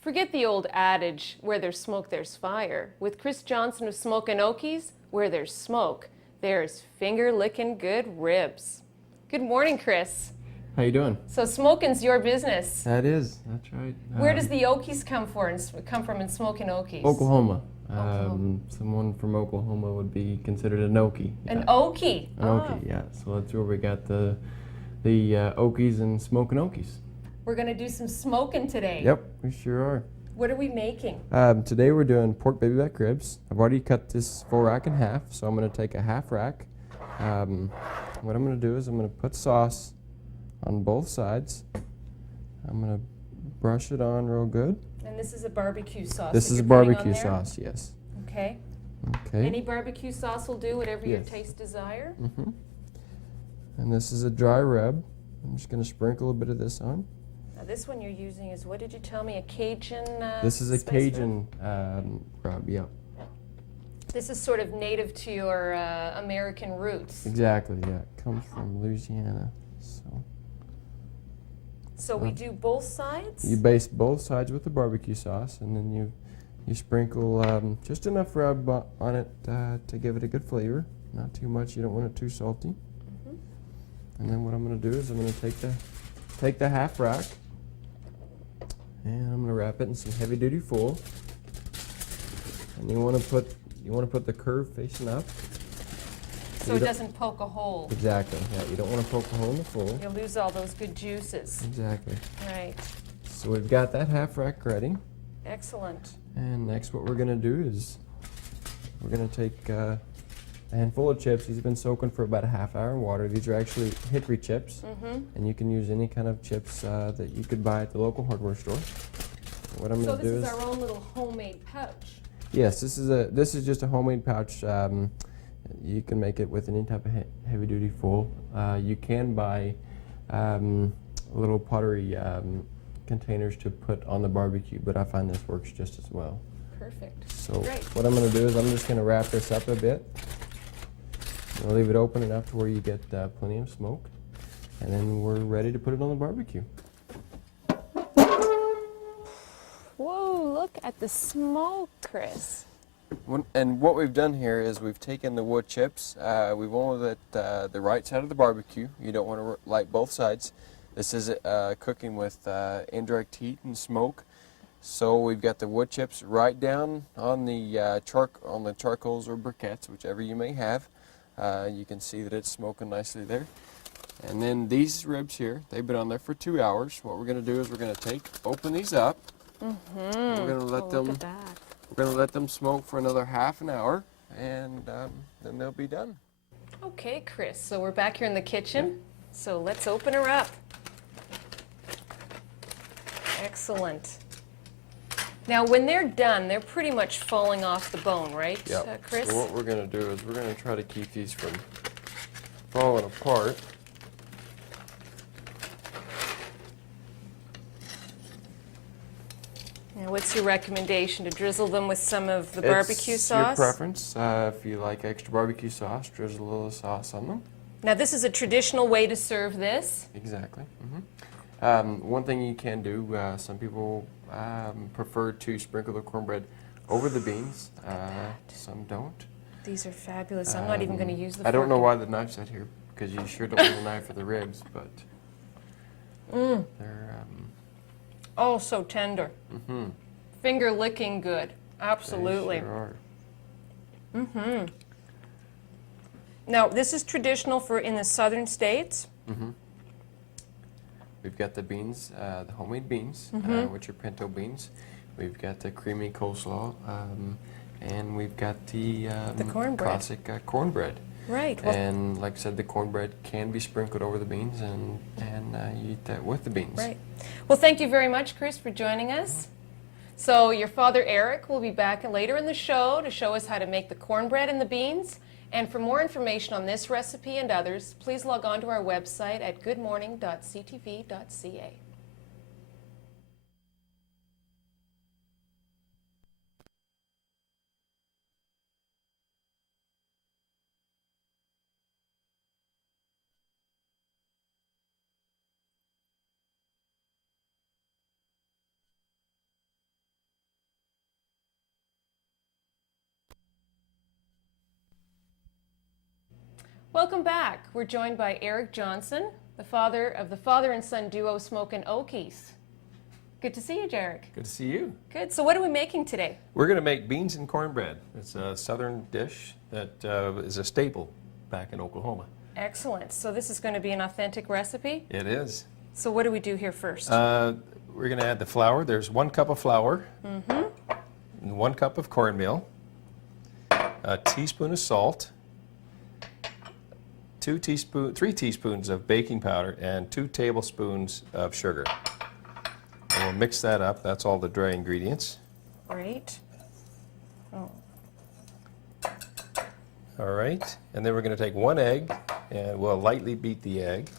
Forget the old adage, where there's smoke, there's fire. With Chris Johnson of Smokin Okies, where there's smoke, there's finger-licking good ribs. Good morning, Chris. How you doing? So smoking's your business. That is, that's right. Where does the Okies come from in Smokin Okies? Oklahoma. Oklahoma. Someone from Oklahoma would be considered an Okie. Yeah. An Okie? An Okie, yeah. So that's where we got the Okies and Smokin Okies. We're going to do some smoking today. Yep, we sure are. What are we making? Today we're doing pork baby back ribs. I've already cut this full rack in half, so I'm going to take a half rack. What I'm going to do is I'm going to put sauce on both sides. I'm going to brush it on real good. And this is a barbecue sauce. This is a barbecue sauce, yes. Okay. Okay. Any barbecue sauce will do, whatever your taste desire. Mm-hmm. And this is a dry rub. I'm just going to sprinkle a bit of this on. Now this one you're using is, what did you tell me, a Cajun This is a Cajun rub, yeah. This is sort of native to your American roots. Exactly, yeah. It comes from Louisiana. So we do both sides? You baste both sides with the barbecue sauce, and then you sprinkle just enough rub on it to give it a good flavor. Not too much, you don't want it too salty. Mm-hmm. And then what I'm going to do is I'm going to take the half rack, and I'm going to wrap it in some heavy duty foil. And you want to put the curve facing up. So it doesn't poke a hole. Exactly, yeah. You don't want to poke a hole in the foil. You'll lose all those good juices. Exactly. Right. So we've got that half rack ready. Excellent. And next what we're going to do is we're going to take a handful of chips. These have been soaking for about a half hour in water. These are actually hickory chips. Mm-hmm. And you can use any kind of chips that you could buy at the local hardware store. What I'm going to do is... So this is our own little homemade pouch. Yes, this is just a homemade pouch. You can make it with any type of heavy duty foil. You can buy little pottery containers to put on the barbecue, but I find this works just as well. Perfect. So great. What I'm going to do is I'm just going to wrap this up a bit. I'll leave it open enough to where you get plenty of smoke, and then we're ready to put it on the barbecue. Whoa, look at the smoke, Chris. And what we've done here is we've taken the wood chips, we've only lit the right side of the barbecue. You don't want to light both sides. This is cooking with indirect heat and smoke. So we've got the wood chips right down on the charcoals or briquettes, whichever you may have. You can see that it's smoking nicely there. And then these ribs here, they've been on there for 2 hours. What we're going to do is we're going to open these up. Mm-hmm. We're going to let them. Look at that. We're going to let them smoke for another half an hour, and then they'll be done. Okay, Chris, so we're back here in the kitchen. Yeah. So let's open her up. Excellent. Now, when they're done, they're pretty much falling off the bone, right, Yep. Chris? So what we're going to do is we're going to try to keep these from falling apart. Now, what's your recommendation? To drizzle them with some of the barbecue sauce? It's your preference. If you like extra barbecue sauce, drizzle a little sauce on them. Now, this is a traditional way to serve this. Exactly. Mm-hmm. One thing you can do, some people prefer to sprinkle the cornbread over the beans. Some don't. These are fabulous. I'm not even going to use the fork. I don't know why the knife's out here, because you sure don't need a knife for the ribs, but they're... Oh, so tender. Mm-hmm. Finger licking good. Absolutely. They sure are. Mm-hmm. Now, this is traditional for in the southern states. Mm-hmm. We've got the beans, the homemade beans, which are pinto beans. We've got the creamy coleslaw, and we've got the cornbread. Classic cornbread. Right. Well, and like I said, the cornbread can be sprinkled over the beans, and you eat that with the beans. Right. Well, thank you very much, Chris, for joining us. So your father, Eric, will be back later in the show to show us how to make the cornbread and the beans. And for more information on this recipe and others, please log on to our website at goodmorning.ctv.ca. Welcome back. We're joined by Eric Johnson, the father of the father and son duo Smokin Okies. Good to see you, Jarek. Good to see you. Good. So what are we making today? We're going to make beans and cornbread. It's a southern dish that is a staple back in Oklahoma. Excellent. So this is going to be an authentic recipe. It is. So what do we do here first? We're going to add the flour. There's 1 cup of flour, and 1 cup of cornmeal, a teaspoon of salt, 3 teaspoons of baking powder, and 2 tablespoons of sugar. And we'll mix that up. That's all the dry ingredients. Great. Oh. All right, and then we're going to take 1 egg, and we'll lightly beat the egg.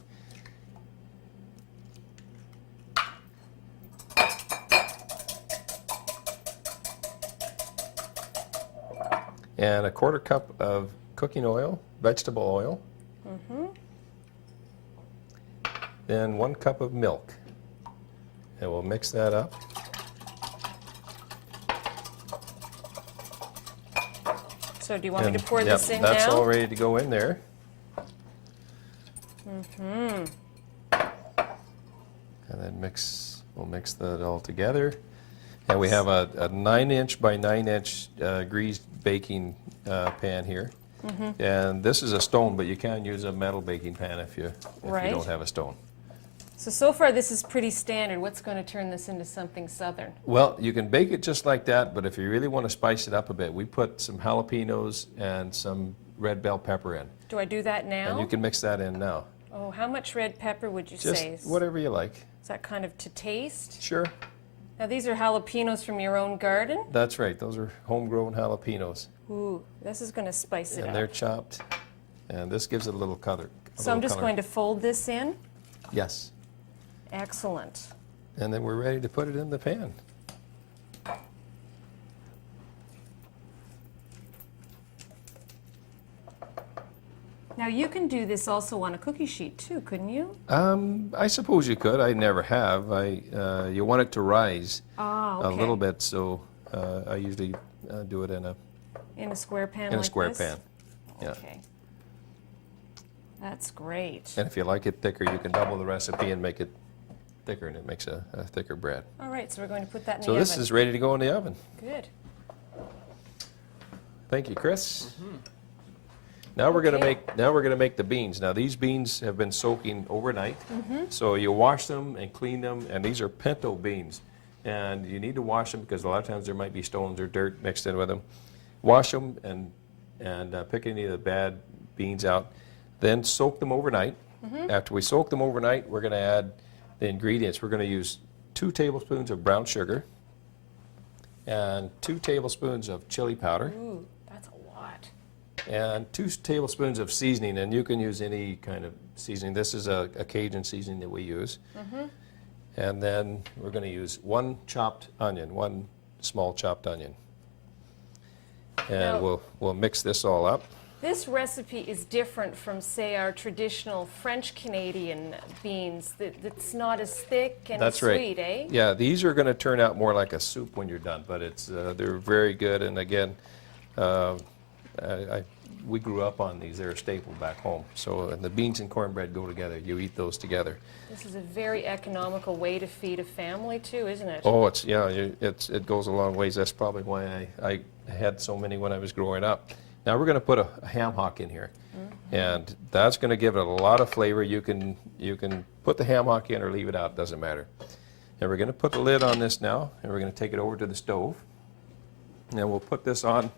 And a 1/4 cup of cooking oil, vegetable oil. Then 1 cup of milk. And we'll mix that up. So do you want me to pour Yep, this in that's now? all ready to go in there. And then we'll mix that all together. And we have a 9-inch by 9-inch greased baking pan here. And this is a stone, but you can use a metal baking pan if you Right. don't have a stone. So far this is pretty standard. What's going to turn this into something southern? Well, you can bake it just like that, but if you really want to spice it up a bit, we put some jalapenos and some red bell pepper in. Do I do that now? And you can mix that in now. Oh, how much red pepper would you Just say? whatever you like. Is that kind of to taste? Sure. Now these are jalapenos from your own garden? That's right. Those are homegrown jalapenos. Ooh, this is going to spice it And up. they're chopped. And this gives it a little color. So I'm just going to fold this in? Yes. Excellent. And then we're ready to put it in the pan. Now you can do this also on a cookie sheet too, couldn't you? I suppose you could. I never have. You want it to rise Ah, okay. a little bit, so I usually do it in In a square pan a like square this? pan. Yeah. Okay. That's great. And if you like it thicker, you can double the recipe and make it thicker, and it makes a thicker bread. All right, so we're going to put that in So the this oven. is ready to go in the oven. Good. Thank you, Chris. Now we're going to make the beans. Now these beans have been soaking overnight. So you wash them and clean them, and these are pinto beans. And you need to wash them because a lot of times there might be stones or dirt mixed in with them. Wash them and pick any of the bad beans out. Then soak them overnight. After we soak them overnight, we're going to add the ingredients. We're going to use 2 tablespoons of brown sugar and 2 tablespoons of chili powder. Ooh, that's a lot. And 2 tablespoons of seasoning, and you can use any kind of seasoning. This is a Cajun seasoning that we use. And then we're going to use 1 chopped onion, 1 small chopped onion. And Now- we'll mix this all up. This recipe is different from, say, our traditional French-Canadian beans. That's not as thick and That's as right. sweet, eh? Yeah, these are going to turn out more like a soup when you're done, but they're very good. And again, we grew up on these. They're a staple back home. So and the beans and cornbread go together. You eat those together. This is a very economical way to feed a family too, isn't it? Oh, it goes a long ways. That's probably why I had so many when I was growing up. Now we're going to put a ham hock in here, and that's going to give it a lot of flavor. You can put the ham hock in or leave it out. Doesn't matter. And we're going to put the lid on this now, and we're going to take it over to the stove, and we'll put this on,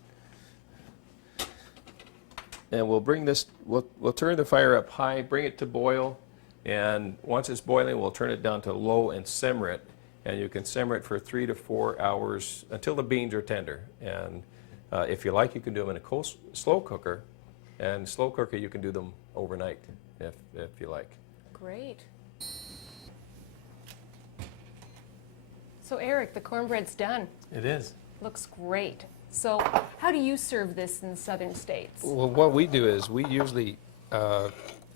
and we'll bring this. We'll turn the fire up high, bring it to boil, and once it's boiling, we'll turn it down to low and simmer it. And you can simmer it for 3 to 4 hours until the beans are tender. And if you like, you can do them in a slow cooker. And slow cooker, you can do them overnight if you like. Great. So Eric, the cornbread's done. It is. Looks great. So how do you serve this in the southern states? Well, what we do is we usually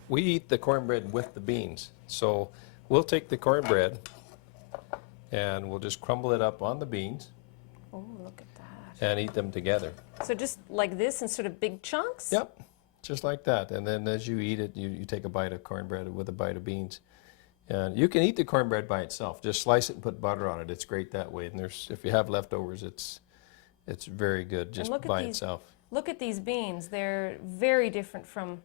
we eat the cornbread with the beans. So we'll take the cornbread and we'll just crumble it up on the beans Oh, look at that. and eat them together. So just like this in sort of big chunks? Yep. just like that. And then as you eat it, you take a bite of cornbread with a bite of beans. And you can eat the cornbread by itself. Just slice it and put butter on it. It's great that way. And if you have leftovers, it's very good just by itself. Look at these beans. They're very different from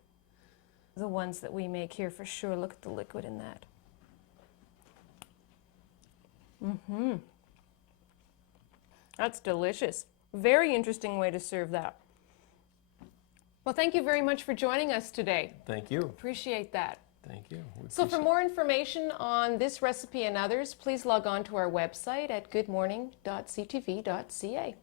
the ones that we make here for sure. Look at the liquid in that. That's delicious. Very interesting way to serve that. Well, thank you very much for joining us today. Thank you. Appreciate that. Thank you. So for more information on this recipe and others, please log on to our website at goodmorning.ctv.ca.